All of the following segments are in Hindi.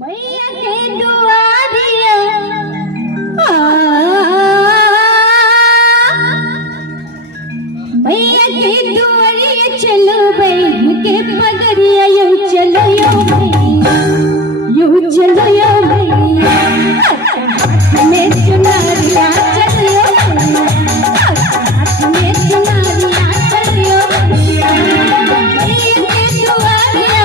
मैया के दुआरिया मैया के दुआरिया चलो बहन के पगड़िया यो चलो यो भैया यो चलो यो भैया में चुनरिया चलो यो हाथ में चुनरिया चलो यो भैया मैया के दुआरिया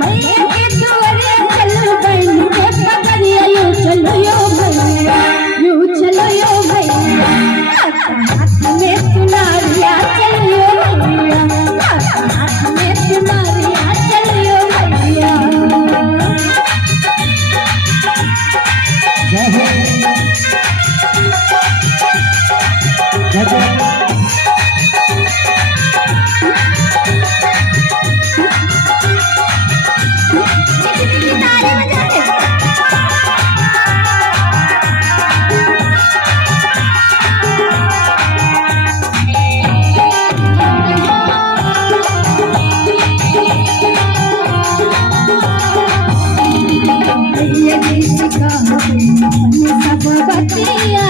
मैया के दुआरिया चलो बहन के पगड़िया यो चलो यो भैया यो चलो यो भैया हाथ में चुनरिया चलो यो भैया हाथ में चुनरिया चलो यो भैया। सब बतिया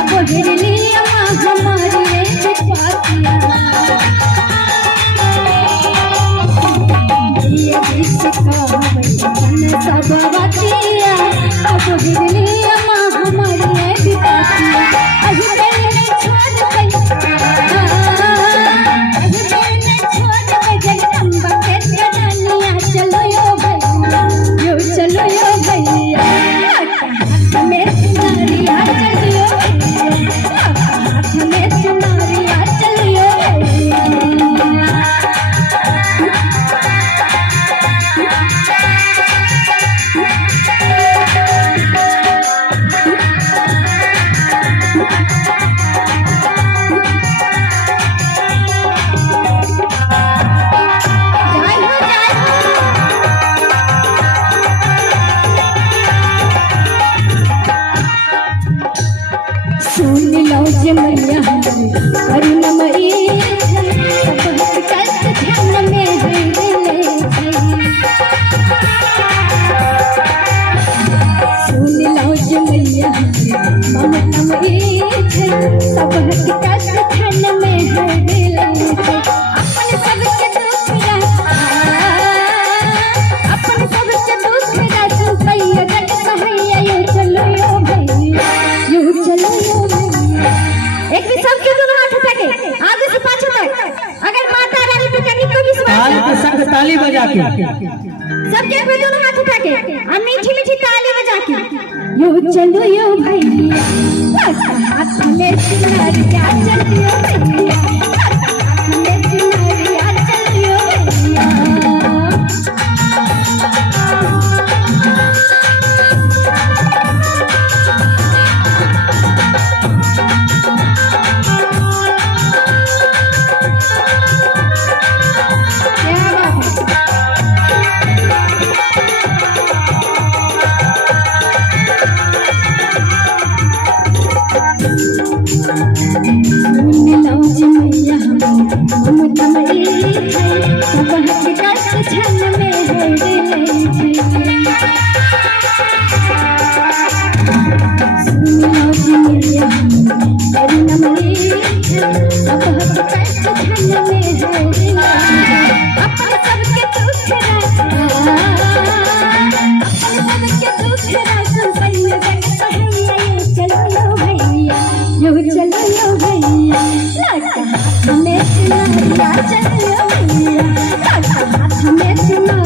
अब हिरलिया हमारी पातिया सब बतिया अब हिरलिया हमारी पातिया चलो यो भैया यो चलो यो भैया में चुनरिया चलियो हाथ में चुनरिया चलियो सुन लो जे मैया करुणमयी सब कष्ट ध्यान में ले सुन लो जे मैया ममतामयी सब कष्ट ध्यान में ले अपन सबके दुख अपन सबके दुख सुन पैया गट कहैया यो चलो यो भैया यो चलो यो एक भी सबके दोनों हाथ उठाके आगे से पाछे तक अगर माता रानी पे कहीं को विश्वास ताली के संग ताली बजा के सबके भी दोनों हाथ उठाके और मीठी मीठी ताली बजा के यो चलो यो भैया हाथ में चुनरिया चलो यो भैया हाथ में चुनरिया चलो यो भैया। यो चलो यो भैया हाथ में चुनरिया चलो भैया हाथ में चुनरिया